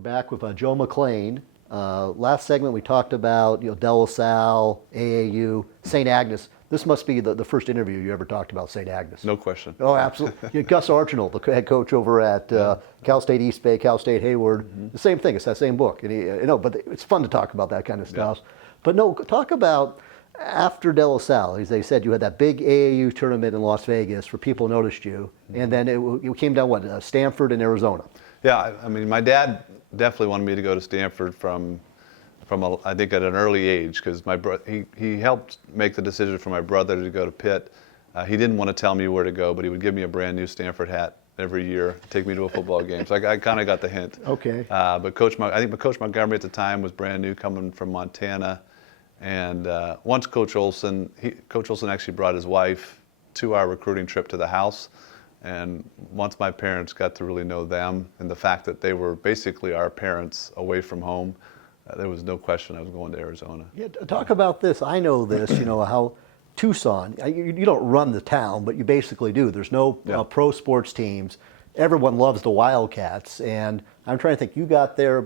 We're back with Joe McLean. Last segment we talked about De La Salle, AAU, St. Agnes. This must be the first interview you ever talked about St. Agnes. No question. Oh, absolutely. Gus Archinal, the head coach over at Cal State East Bay, Cal State Hayward. The same thing. It's that same book. And but it's fun to talk about that kind of stuff. Yeah. But no, talk about after De La Salle. As they said, you had that big AAU tournament in Las Vegas where people noticed you, and then it came down Stanford and Arizona. Yeah, I mean, my dad definitely wanted me to go to Stanford from I think at an early age, because he helped make the decision for my brother to go to Pitt. He didn't want to tell me where to go, but he would give me a brand new Stanford hat every year, take me to a football game. So I kind of got the hint. Okay. But Coach Montgomery at the time was brand new, coming from Montana, and once Coach Olson actually brought his wife to our recruiting trip to the house. And once my parents got to really know them and the fact that they were basically our parents away from home, there was no question I was going to Arizona. Yeah, talk about this. I know this, how Tucson, you don't run the town, but you basically do. There's no pro sports teams. Everyone loves the Wildcats. And I'm trying to think, you got there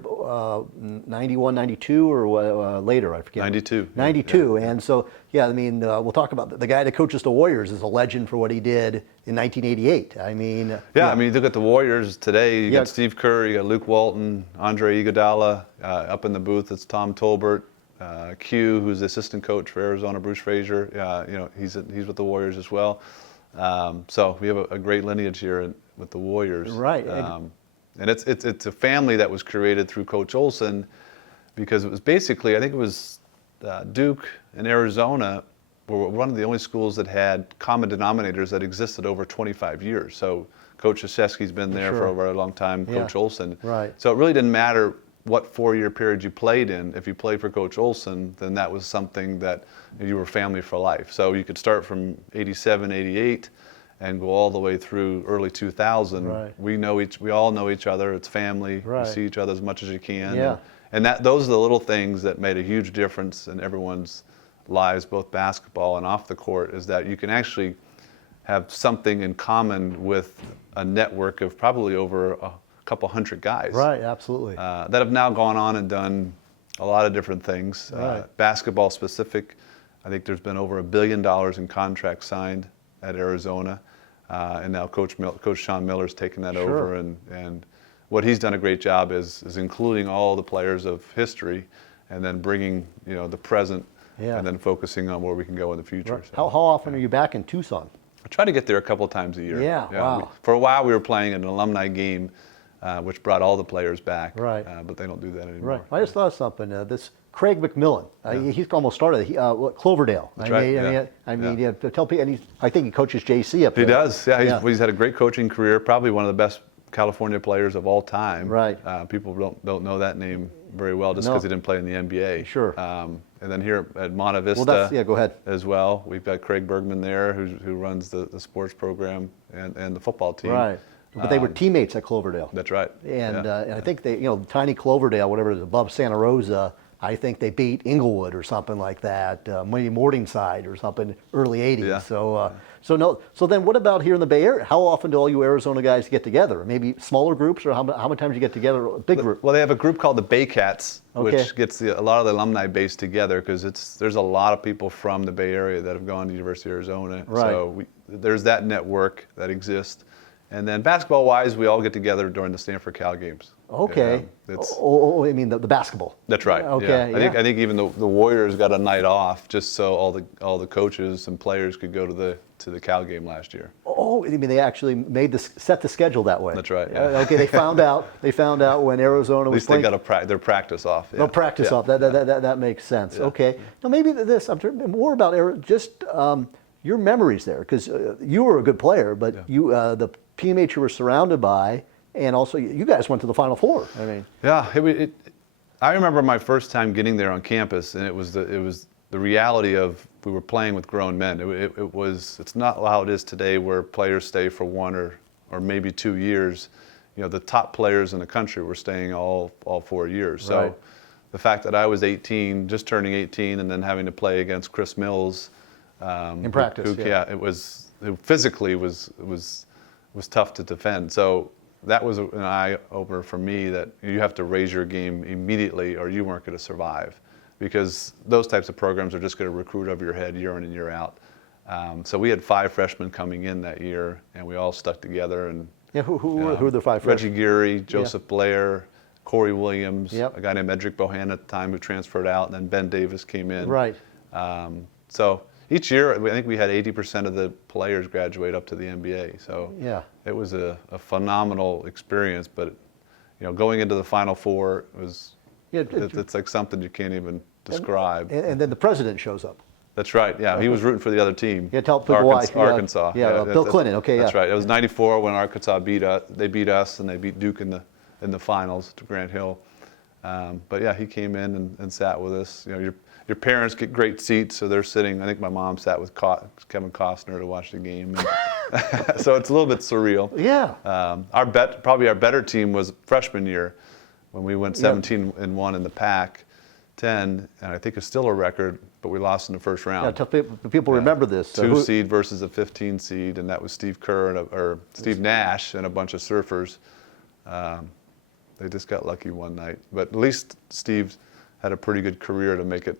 91, 92 or later, I forget. 92. 92. Yeah. And so, I mean, we'll talk about the guy that coaches the Warriors is a legend for what he did in 1988. I mean. I mean, you look at the Warriors today, you got Steve Kerr, you got Luke Walton, Andre Iguodala. Up in the booth, it's Tom Tolbert. Q, who's the assistant coach for Arizona, Bruce Frazier. He's with the Warriors as well. So we have a great lineage here with the Warriors. Right. And it's a family that was created through Coach Olson, because it was basically, I think it was Duke and Arizona were one of the only schools that had common denominators that existed over 25 years. So Coach Krzyzewski's been there for a very long time, Coach Olson. Right. So it really didn't matter what four-year period you played in. If you played for Coach Olson, then that was something that you were family for life. So you could start from 87, 88, and go all the way through early 2000. Right. We all know each other. It's family. Right. You see each other as much as you can. Yeah. And those are the little things that made a huge difference in everyone's lives, both basketball and off the court, is that you can actually have something in common with a network of probably over a couple hundred guys. Right, absolutely. That have now gone on and done a lot of different things. Right. Basketball specific, I think there's been over $1 billion in contracts signed at Arizona. And now Coach Sean Miller's taken that over, and what he's done a great job is including all the players of history, and then bringing the present, and then focusing on where we can go in the future. Right. So, How often are you back in Tucson? I try to get there a couple of times a year. Yeah, wow. For a while we were playing an alumni game, which brought all the players back. Right. But they don't do that anymore. Right. I just thought of something. This Craig McMillan, he's almost started Cloverdale. That's right. I mean, tell people, and I think he coaches JC up there. He does. Yeah, he's had a great coaching career. Probably one of the best California players of all time. Right. People don't know that name very well just because he didn't play in the NBA. Sure. And then here at Monta Vista, go ahead. As well, we've got Craig Bergman there, who runs the sports program and the football team. Right. But they were teammates at Cloverdale. That's right. And I think they, tiny Cloverdale, whatever it is, above Santa Rosa, I think they beat Inglewood or something like that, maybe Morningside or something, early 80s. Yeah. So then what about here in the Bay Area? How often do all you Arizona guys get together? Maybe smaller groups, or how many times do you get together, a big group? Well, they have a group called the Baycats, which gets a lot of the alumni base together, because there's a lot of people from the Bay Area that have gone to University of Arizona. Right. So there's that network that exists. And then basketball-wise, we all get together during the Stanford Cal games. Okay. I mean the basketball. That's right. Okay. Yeah. I think even the Warriors got a night off just so all the coaches and players could go to the Cal game last year. Oh, I mean they actually set the schedule that way. That's right. Yeah. Okay. They found out when Arizona was playing. At least they got their practice off. Yeah. No practice off. That makes sense. Yeah. Okay. Now maybe I'm more about your memories there, because you were a good player, but you the teammates you were surrounded by, and also you guys went to the Final Four. I mean. Yeah, I remember my first time getting there on campus, and it was the reality of we were playing with grown men. It's not how it is today, where players stay for 1 or maybe 2 years. The top players in the country were staying all 4 years. So the fact that I was 18, just turning 18, and then having to play against Chris Mills. In practice, it physically was tough to defend. So that was an eye-opener for me that you have to raise your game immediately or you weren't going to survive, because those types of programs are just going to recruit over your head year in and year out. So we had 5 freshmen coming in that year, and we all stuck together. And Yeah, who are the 5 Reggie freshmen? Geary, Joseph Blair, Corey Williams, Yep. a guy named Edric Bohan at the time who transferred out, and then Ben Davis came in. Right. So each year, I think we had 80% of the players graduate up to the NBA. So Yeah. it was a phenomenal experience. But going into the Final Four was it's like something you can't even describe. And then the president shows up. That's right. Yeah, he was rooting for the other team. Yeah, tell people why. Arkansas. Yeah, Bill Clinton. Okay, that's yeah. right. It was '94 when Arkansas beat us. They beat us, and they beat Duke in the finals to Grant Hill. But yeah, he came in and sat with us. Your parents get great seats, so they're sitting. I think my mom sat with Kevin Costner to watch the game. So it's a little bit surreal. Yeah. Probably our better team was freshman year, when we went 17-1 in the Pac-10, and I think it's still a record, but we lost in the first round. Yeah, tell people remember this. 2 seed versus a 15 seed, and that was Steve Kerr or Steve Nash and a bunch of surfers. They just got lucky one night, but at least Steve had a pretty good career to make us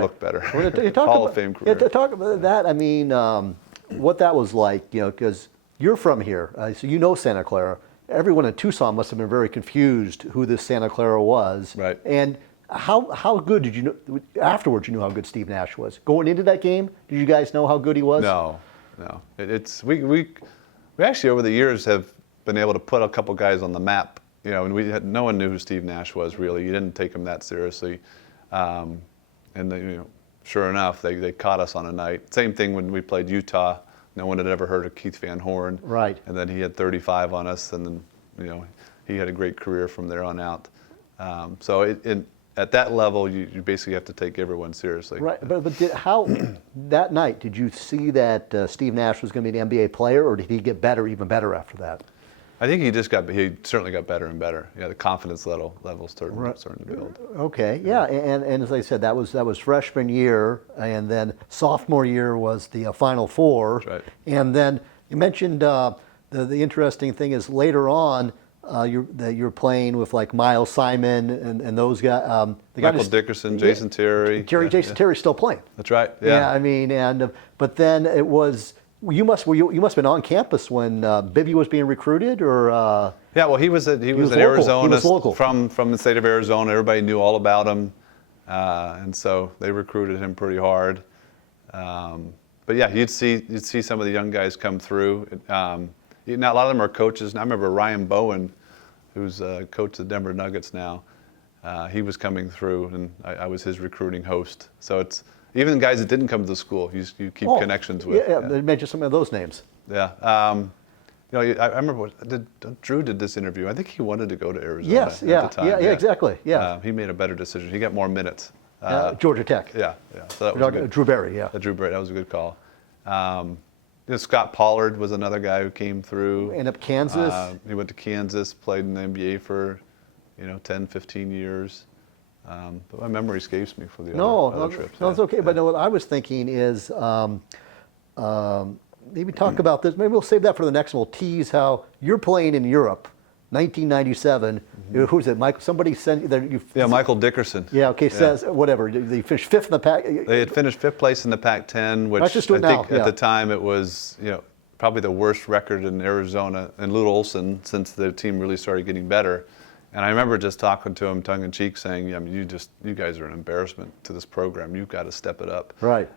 look better. Well, Hall of Fame career. To talk about that, I mean, what that was like, because you're from here, so Santa Clara. Everyone in Tucson must have been very confused who this Santa Clara was. Right. And how good did you know? Afterwards, you knew how good Steve Nash was. Going into that game, did you guys know how good he was? No. We actually over the years have been able to put a couple guys on the map. And no one knew who Steve Nash was really. You didn't take him that seriously. And sure enough, they caught us on a night. Same thing when we played Utah. No one had ever heard of Keith Van Horn. Right. And then he had 35 on us, and then he had a great career from there on out. So at that level, you basically have to take everyone seriously. Right. But how that night did you see that Steve Nash was going to be an NBA player, or did he get even better after that? I think he certainly got better and better. Yeah, the confidence level starting to build. Okay, yeah, and as I said, that was freshman year, and then sophomore year was the Final Four. That's right. And then you mentioned the interesting thing is later on you're playing with like Miles Simon and those guys. Michael Dickerson, Jason Terry. Jason Terry's still playing. That's right. Yeah. I mean, but then it was. You must have been on campus when Bibby was being recruited, or? Yeah, well, he was in local. Arizona, He was local. from the state of Arizona. Everybody knew all about him, and so they recruited him pretty hard. But yeah, you'd see some of the young guys come through. Now a lot of them are coaches. And I remember Ryan Bowen, who's coach of the Denver Nuggets now. He was coming through, and I was his recruiting host. So it's. Even guys that didn't come to the school, you keep connections with. Yeah, they mentioned some of those names. Yeah. I remember Drew did this interview. I think he wanted to go to Arizona at the time. Yeah, exactly. Yeah. He made a better decision. He got more minutes. Georgia Tech. Yeah. So that was good. Drew Berry, yeah. Drew Berry, that was a good call. Scott Pollard was another guy who came through. Ended up Kansas. He went to Kansas, played in the NBA for 10, 15 years. But my memory escapes me for the other trips. No, it's okay. Yeah. But what I was thinking is maybe talk about this. Maybe we'll save that for the next one. We'll tease how you're playing in Europe, 1997. Mm-hmm. Who's it? Somebody sent you. Yeah, Michael Dickerson. Yeah. Okay. Says whatever. They finished 5th in the Pac. They had finished 5th place in the Pac-10, which Let's just do it I think now. at the time it was probably the worst record in Arizona and Lute Olson since the team really started getting better. And I remember just talking to him tongue in cheek saying, I mean, you guys are an embarrassment to this program. You've got to step it up. Right.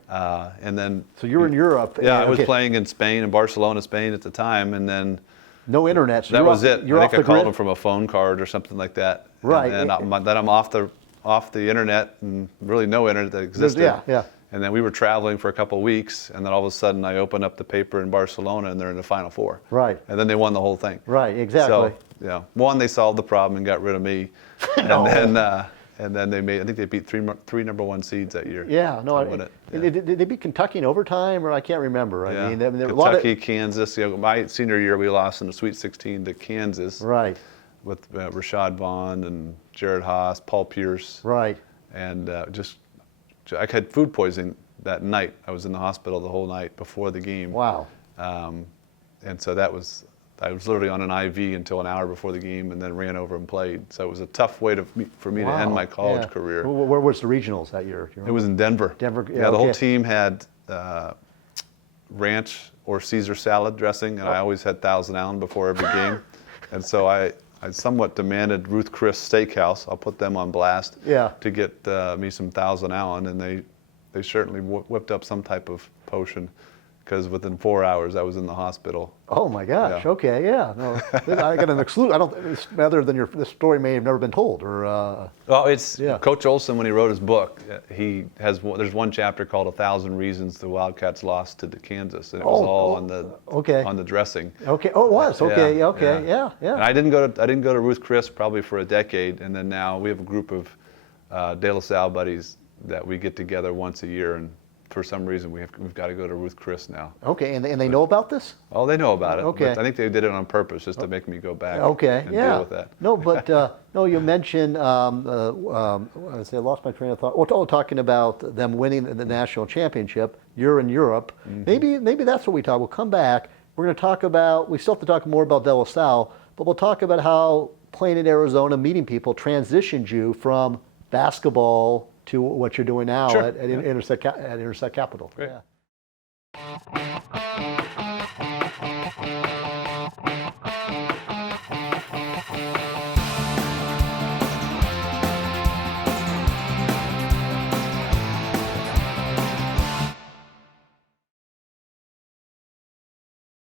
And then. So you were in Europe. Yeah, I was playing in Spain, in Barcelona, Spain at the time. And then. No internet. So that was it. You're I think off I the called grid? him from a phone card or something like that. Right. And then I'm off the internet, and really no internet that existed. Yeah. And then we were traveling for a couple of weeks, and then all of a sudden I open up the paper in Barcelona, and they're in the Final Four. Right. And then they won the whole thing. Right, exactly. So, one, they solved the problem and got rid of me. No. And then I think they beat three number 1 seeds that year. Yeah, no. Win it. Did they beat Kentucky in overtime, or I can't remember? Yeah. I mean, there were a Kentucky, lot of, Kansas. My senior year, we lost in the Sweet 16 to Kansas. Right. With Rashad Vaughn and Jared Haas, Paul Pierce. Right. And I had food poisoning that night. I was in the hospital the whole night before the game. Wow. And so that was I was literally on an IV until an hour before the game, and then ran over and played. So it was a tough way for me to end my college career. Where was the regionals that year? It was in Denver. Denver. Yeah, the whole team had ranch or Caesar salad dressing, and I always had Thousand Island before every game. And so I somewhat demanded Ruth Chris Steakhouse. I'll put them on blast to get me some Thousand Island, and they certainly whipped up some type of potion, because within 4 hours I was in the hospital. Oh my gosh! Yeah. Okay, yeah. No, I got an exclusive. I don't. It's other than this story may have never been told, or. Well, it's Coach Olson, when he wrote his book. There's one chapter called 1,000 Reasons the Wildcats Lost to Kansas, and it was all on the dressing. Okay. Oh, it was. Okay. Yeah, okay. yeah. Yeah. And I didn't go to Ruth Chris probably for a decade, and then now we have a group of De La Salle buddies that we get together once a year, and for some reason we've got to go to Ruth Chris now. Okay, and they know about this? Oh, they know about it. Okay. But I think they did it on purpose just to make me go back. Okay, and deal with that. No, but no, you mentioned. I lost my train of thought. Well, talking about them winning the national championship. You're in Europe. Mm-hmm. Maybe that's what we talk. We'll come back. We're going to talk about. We still have to talk more about De La Salle, but we'll talk about how playing in Arizona, meeting people, transitioned you from basketball to what you're doing now at Intersect Capital. Great. Yeah.